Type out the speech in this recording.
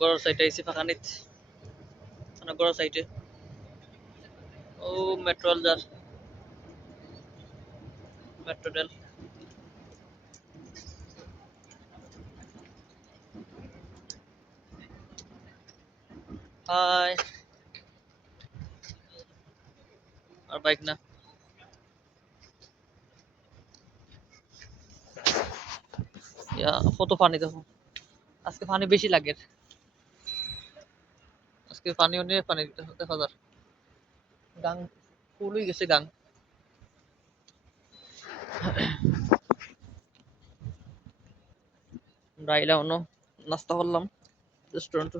গড় সাইডে আইছি ফাঁকানিত গড় সাইডে ও মেট্রোল যার মেট্রো রেল হাই আর বাইক না ইয়া কত পানি দেখো আজকে পানি বেশি লাগে আজকে পানি অনেক পানি দেখা যার গাং ফুল হয়ে গেছে গাং রাইলা অন্য নাস্তা করলাম রেস্টুরেন্ট